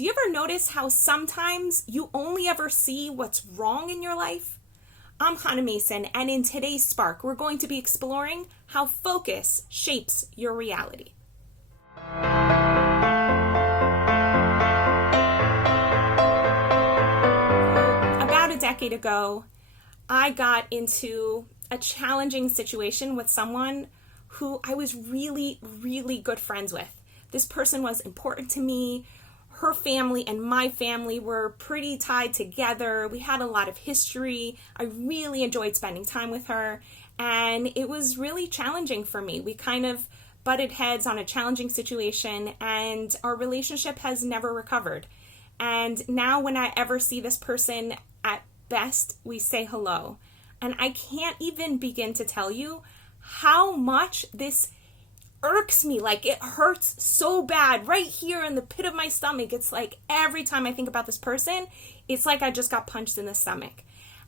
Do you ever notice how sometimes you only ever see what's wrong in your life? I'm Hannah Mason, and in today's Spark, we're going to be exploring how focus shapes your reality. About a decade ago, I got into a challenging situation with someone who I was really, really good friends with. This person was important to me. Her family and my family were pretty tied together. We had a lot of history. I really enjoyed spending time with her, and it was really challenging for me. We kind of butted heads on a challenging situation, and our relationship has never recovered. And now when I ever see this person, at best, we say hello. And I can't even begin to tell you how much this irks me. Like, it hurts so bad right here in the pit of my stomach. It's like every time I think about this person, it's like I just got punched in the stomach.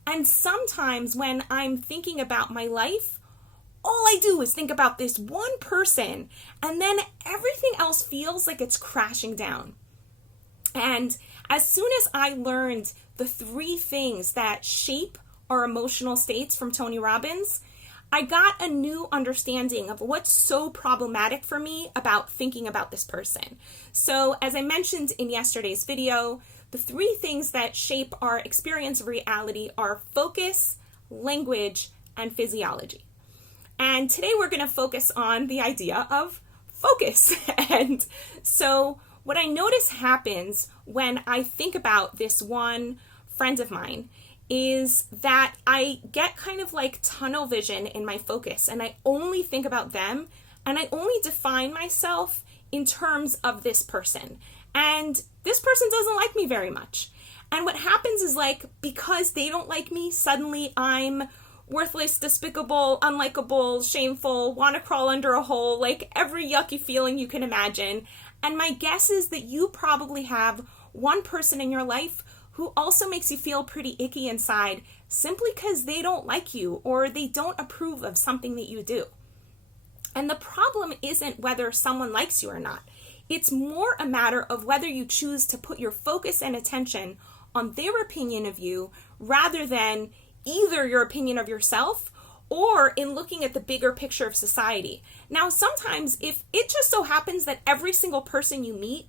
And sometimes when I'm thinking about my life, all I do is think about this one person, and then everything else feels like it's crashing down. And as soon as I learned the 3 things that shape our emotional states from Tony Robbins, I got a new understanding of what's so problematic for me about thinking about this person. So as I mentioned in yesterday's video, the 3 things that shape our experience of reality are focus, language, and physiology. And today we're going to focus on the idea of focus. And so what I notice happens when I think about this one friend of mine is that I get kind of like tunnel vision in my focus, and I only think about them, and I only define myself in terms of this person. And this person doesn't like me very much. And what happens is, like, because they don't like me, suddenly I'm worthless, despicable, unlikable, shameful, want to crawl under a hole, like every yucky feeling you can imagine. And my guess is that you probably have one person in your life who also makes you feel pretty icky inside simply because they don't like you or they don't approve of something that you do. And the problem isn't whether someone likes you or not. It's more a matter of whether you choose to put your focus and attention on their opinion of you rather than either your opinion of yourself or in looking at the bigger picture of society. Now, sometimes if it just so happens that every single person you meet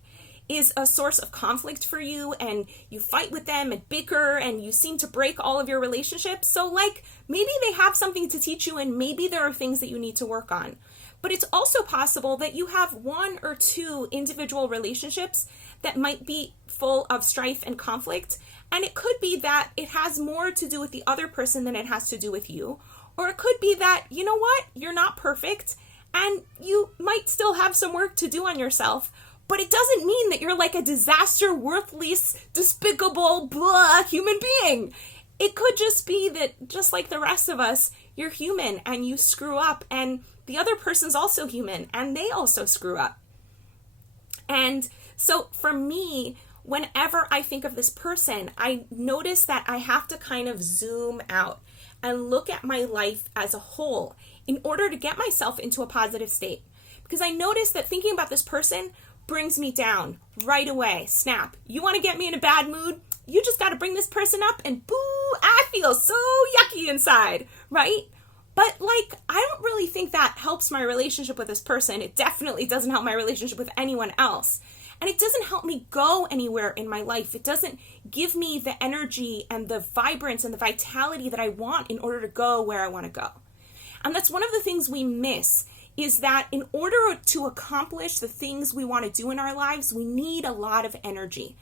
is a source of conflict for you, and you fight with them and bicker, and you seem to break all of your relationships. So, like, maybe they have something to teach you, and maybe there are things that you need to work on. But it's also possible that you have 1 or 2 individual relationships that might be full of strife and conflict, and it could be that it has more to do with the other person than it has to do with you. Or it could be that, you know what, you're not perfect, and you might still have some work to do on yourself. But it doesn't mean that you're like a disaster, worthless, despicable, blah, human being. It could just be that, just like the rest of us, you're human and you screw up, and the other person's also human and they also screw up. And so for me, whenever I think of this person, I notice that I have to kind of zoom out and look at my life as a whole in order to get myself into a positive state. Because I notice that thinking about this person brings me down right away. Snap. You want to get me in a bad mood? You just got to bring this person up and boo, I feel so yucky inside, right? But like, I don't really think that helps my relationship with this person. It definitely doesn't help my relationship with anyone else. And it doesn't help me go anywhere in my life. It doesn't give me the energy and the vibrance and the vitality that I want in order to go where I want to go. And that's one of the things we miss, is that in order to accomplish the things we want to do in our lives, we need a lot of energy.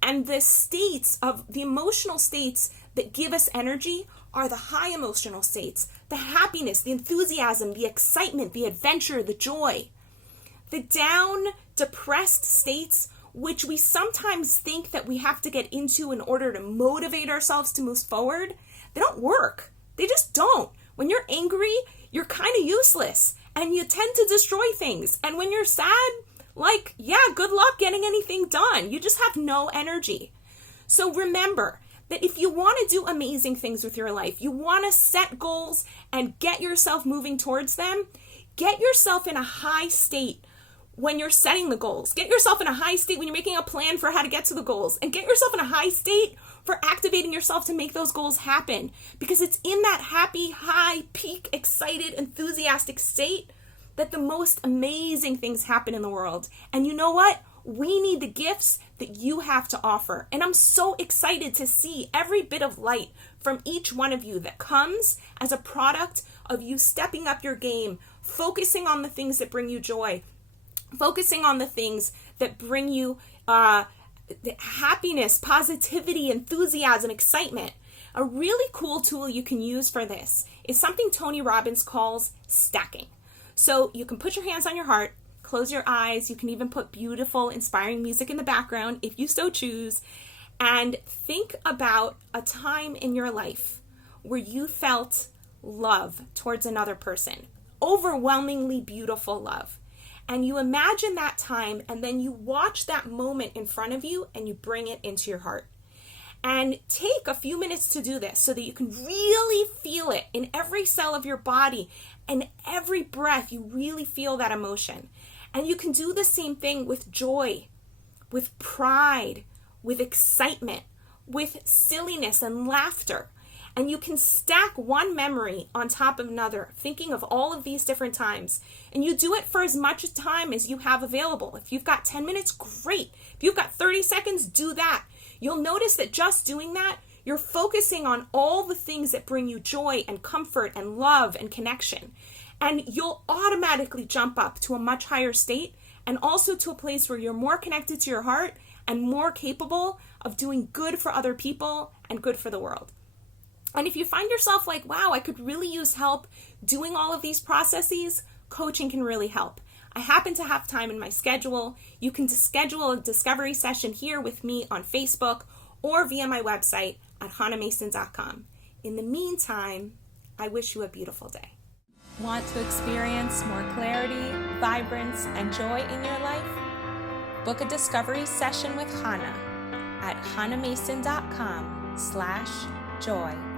And the emotional states that give us energy are the high emotional states, the happiness, the enthusiasm, the excitement, the adventure, the joy. The down, depressed states, which we sometimes think that we have to get into in order to motivate ourselves to move forward, they don't work. They just don't. When you're angry, you're kind of useless. And you tend to destroy things. And when you're sad, like, yeah, good luck getting anything done. You just have no energy. So remember that if you want to do amazing things with your life, you want to set goals and get yourself moving towards them, get yourself in a high state when you're setting the goals. Get yourself in a high state when you're making a plan for how to get to the goals, and get yourself in a high state for activating yourself to make those goals happen, because it's in that happy, high, peak, excited, enthusiastic state that the most amazing things happen in the world. And you know what? We need the gifts that you have to offer. And I'm so excited to see every bit of light from each one of you that comes as a product of you stepping up your game, focusing on the things that bring you joy, focusing on the things that bring you happiness, positivity, enthusiasm, excitement. A really cool tool you can use for this is something Tony Robbins calls stacking. So you can put your hands on your heart, close your eyes. You can even put beautiful, inspiring music in the background if you so choose, and think about a time in your life where you felt love towards another person, overwhelmingly beautiful love. And you imagine that time, and then you watch that moment in front of you and you bring it into your heart. And take a few minutes to do this so that you can really feel it in every cell of your body, and every breath you really feel that emotion. And you can do the same thing with joy, with pride, with excitement, with silliness and laughter. And you can stack one memory on top of another, thinking of all of these different times. And you do it for as much time as you have available. If you've got 10 minutes, great. If you've got 30 seconds, do that. You'll notice that just doing that, you're focusing on all the things that bring you joy and comfort and love and connection. And you'll automatically jump up to a much higher state, and also to a place where you're more connected to your heart and more capable of doing good for other people and good for the world. And if you find yourself like, wow, I could really use help doing all of these processes, coaching can really help. I happen to have time in my schedule. You can schedule a discovery session here with me on Facebook or via my website at hannahmason.com. In the meantime, I wish you a beautiful day. Want to experience more clarity, vibrance, and joy in your life? Book a discovery session with Hannah at hannahmason.com/joy.